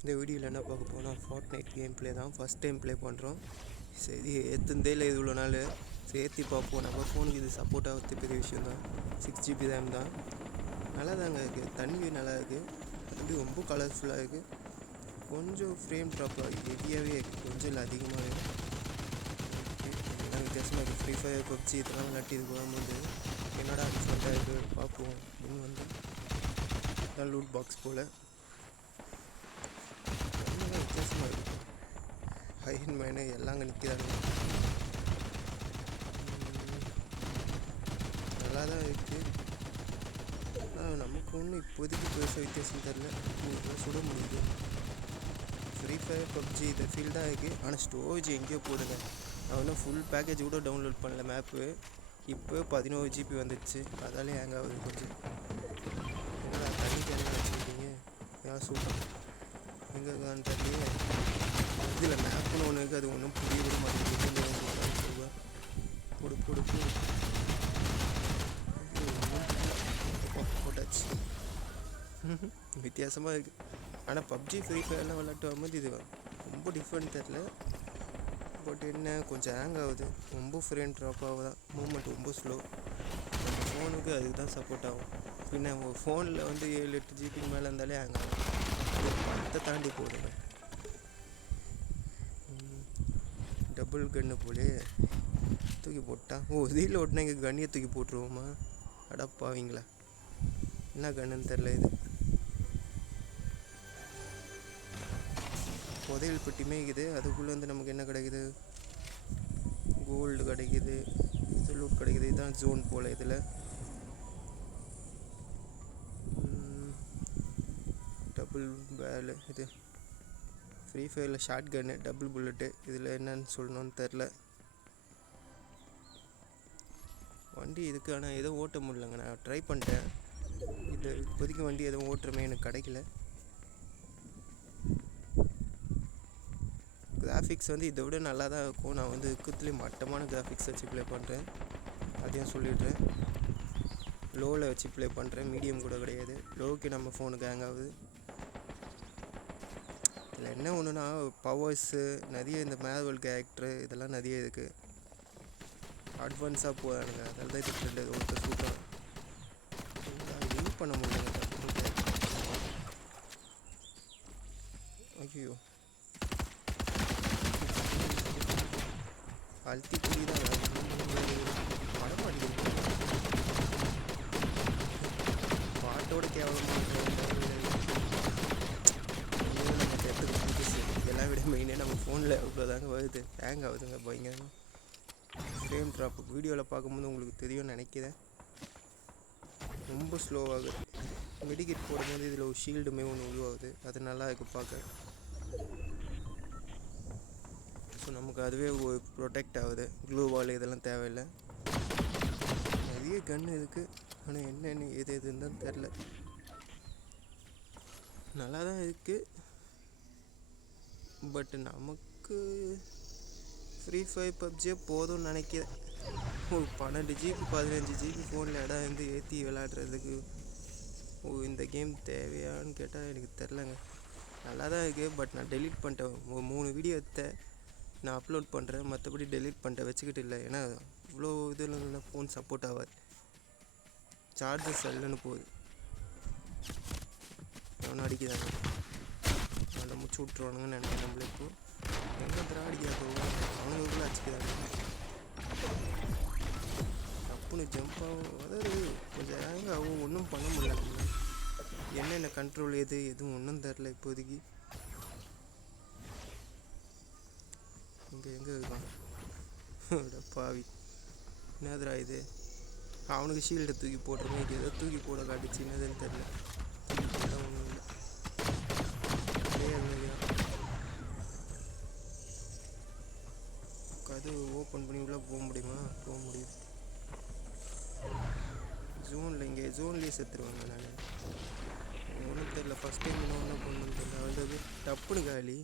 இந்த வீடியோவில் என்ன பார்க்க போனால் ஃபார்ட்நைட் கேம் ப்ளே தான். ஃபஸ்ட் டைம் ப்ளே பண்ணுறோம். சரி ஏற்றுந்தே இல்லை, இது இவ்வளோ நாள் சேர்த்து பார்ப்போம். நம்ம ஃபோனுக்கு இது சப்போர்ட் ஆகிறது பெரிய விஷயம் தான். 6GB ரேம் தான், நல்லா தாங்க இருக்குது. தண்ணி நல்லா இருக்குது, அப்படி ரொம்ப கலர்ஃபுல்லாக இருக்குது. கொஞ்சம் ஃப்ரேம் ட்ராப் ஹெவியாகவே இருக்குது, கொஞ்சம் இல்லை அதிகமாகவே எல்லாம் வித்தியாசமாக இருக்குது. ஃப்ரீ ஃபயர் பப்ஜி இதெல்லாம் விளாட்டி இது போகும்போது என்னடா டிஃப்ரெண்ட்டாக இருக்குது பார்ப்போம் அப்படின்னு வந்து எல்லாம் லூட் பாக்ஸ் போல் வித்தியாசமாக இருக்குது. ஹைன் மேனு எல்லாம் அங்கே நிற்கிறாங்க, நல்லா தான் இருக்குது. ஆனால் நமக்கு ஒன்றும் இப்போதைக்கு பெருசாக வித்தியாசம் தெரில. சுட முடியுது. ஃப்ரீ ஃபயர் பப்ஜி இதை ஃபீல்டாக இருக்குது. ஆனால் ஸ்டோரேஜ் எங்கேயோ போடுங்க. நான் இன்னும் ஃபுல் பேக்கேஜ் கூட டவுன்லோட் பண்ணல மேப்பு. இப்போ 11GB வந்துடுச்சு, அதாலே ஹேங் ஆகுது கொஞ்சம். ஏன்னா தண்ணி கேன் வச்சுக்கிட்டீங்க ஏன் சூப்பர் எங்கே இருக்கான்னு தெரியல. இதில் மேப்னு ஒன்று இருக்குது, அது ஒன்றும் புரிய விட மாட்டேங்குது. போடு போடு போடு போட்டாச்சு. வித்தியாசமாக இருக்குது. ஆனால் பப்ஜி ஃப்ரீ ஃபயர்லாம் விளாட்டு வரும்போது இது ரொம்ப டிஃப்ரெண்ட் தெரில. பட் என்ன கொஞ்சம் ஹேங் ஆகுது, ரொம்ப ஃப்ரேம் ட்ராப் ஆகுதான், மூவ்மெண்ட் ரொம்ப ஸ்லோ. நம்ம ஃபோனுக்கு அதுக்கு தான் சப்போர்ட் ஆகும். பின்ன ஃபோனில் வந்து 7-8GB மேலே இருந்தாலே ஹேங் ஆகும். அதை தாண்டி போடுங்க. டபுள் கன்று போலே தூக்கி போட்டா. ரீல் ஓட்டினா இங்கே கண்ணியை தூக்கி போட்டுருவோமா? அடப்பாவீங்களா, என்ன கண்ணுன்னு தெரில. இது புதையல் பெட்டியுமே இருக்குது, அதுக்குள்ளே வந்து நமக்கு என்ன கிடைக்குது? கோல்டு கிடைக்குது, இது லூட் கிடைக்குது. இதுதான் ஜோன் போல். இதில் டபுள் பேலு, இது ஃப்ரீ ஃபயரில் ஷார்ட் கன்னு, டபுள் புல்லட்டு. இதில் என்னன்னு சொல்லணும்னு தெரில. வண்டி இதுக்கு ஆனால் எதுவும் ஓட்ட முடியலங்க. நான் ட்ரை பண்ணிட்டேன், இது இப்போதைக்கு வண்டி எதுவும் ஓட்டுறமே எனக்கு கிடைக்கல. கிராஃபிக்ஸ் வந்து இதை விட நல்லா தான் இருக்கும். நான் வந்து இருக்கிறதுலேயும் மட்டமான கிராஃபிக்ஸ் வச்சு ப்ளே பண்ணுறேன், அதையும் சொல்லிடுறேன். லோவில் வச்சு ப்ளே பண்ணுறேன், மீடியம் கூட கிடையாது. லோவுக்கு நம்ம ஃபோனுக்கு ஹேங் ஆகுது. இதில் என்ன ஒன்றுனா பவர்ஸு நிறைய, இந்த மேனுவல் கேரக்டரு இதெல்லாம் நிறைய இருக்குது. அட்வான்ஸாக போகிறானுங்க, அதனால தான் இது ஃப்ரெண்டு ஒருத்தர் சூப்பராக யூஸ் பண்ண முடியலங்க. ஐயோ அழுத்தி புரியுதான் மடமாட்டேங்குது. பாட்டோட கேவலமாக நம்ம கேட்டது புதுசு. இதெல்லாம் விட மெயினே நம்ம ஃபோனில் இவ்வளோதாங்க வருது, ஹேங் ஆகுதுங்க பயங்கரமாக. ஃப்ரேம் ட்ராப் வீடியோவில் பார்க்கும்போது உங்களுக்கு தெரியும்னு நினைக்கிறேன். ரொம்ப ஸ்லோவாகுது. மெடிக்கெட் போடும்போது இதில் ஒரு ஷீல்டுமே ஒன்று உருவாகுது, அது நல்லா இருக்குது பார்க்க. ஸோ நமக்கு அதுவே ஒரு ப்ரொடெக்ட் ஆகுது. க்ளூ வால் இதெல்லாம் தேவையில்லை. நிறைய கன்று இருக்குது, ஆனால் என்னென்னு எது எதுன்னு தான் தெரில. நல்லா தான் இருக்குது, பட் நமக்கு ஃப்ரீ ஃபயர் பப்ஜியே போதும்னு நினைக்கிறேன். ஒரு 12GB 15GB ஃபோனில் இடம் வந்து ஏற்றி விளாட்றதுக்கு இந்த கேம் தேவையான்னு கேட்டால் எனக்கு தெரிலங்க. நல்லா தான் இருக்குது, பட் நான் டெலீட் பண்ணிட்டேன். ஒரு 3 வீடியோ எடுத்தேன், நான் அப்லோட் பண்ணுறேன். மற்றபடி டெலீட் பண்ணிட்டேன், வச்சுக்கிட்டு இல்லை. ஏன்னா இவ்வளோ இதில் ஃபோன் சப்போர்ட் ஆகாது. சார்ஜஸ் இல்லைன்னு போகுது. அவனை அடிக்கிறாங்க, நல்லா முடிச்சு விட்ருவானுங்கன்னு நினைக்கிறேன். நம்மளே இப்போது எங்கே தர அடிக்கிறா போவோம், அவனுக்குள்ளே அடிச்சுக்கிறாங்க. தப்புன்னு ஜம்ப் ஆகும், அதாவது கொஞ்சம் ஹேங் ஆகும். ஒன்றும் பண்ண முடியல. என்னென்ன கண்ட்ரோல் எதுவும் ஒன்றும் தெரில இப்போதைக்கு. எங்கே இருக்கான் பாவி, என்னதுரா இது? அவனுக்கு ஷீல்டை தூக்கி போட்டுருமே, இது ஏதோ தூக்கி போட காட்டுச்சு, என்னதுன்னு தெரில. ஒன்றும் இல்லை, கதவு ஓப்பன் பண்ணி உள்ளே போக முடியுமா? போக முடியும். ஜோனில் இங்கே ஜோன்லேயே செத்துருவாங்க. நான் ஒன்றும் தெரில, ஃபஸ்ட் டைம் இன்னும் ஒன்றும் பண்ணணும்னு தெரில. அவள் டப்புன்னு காலி.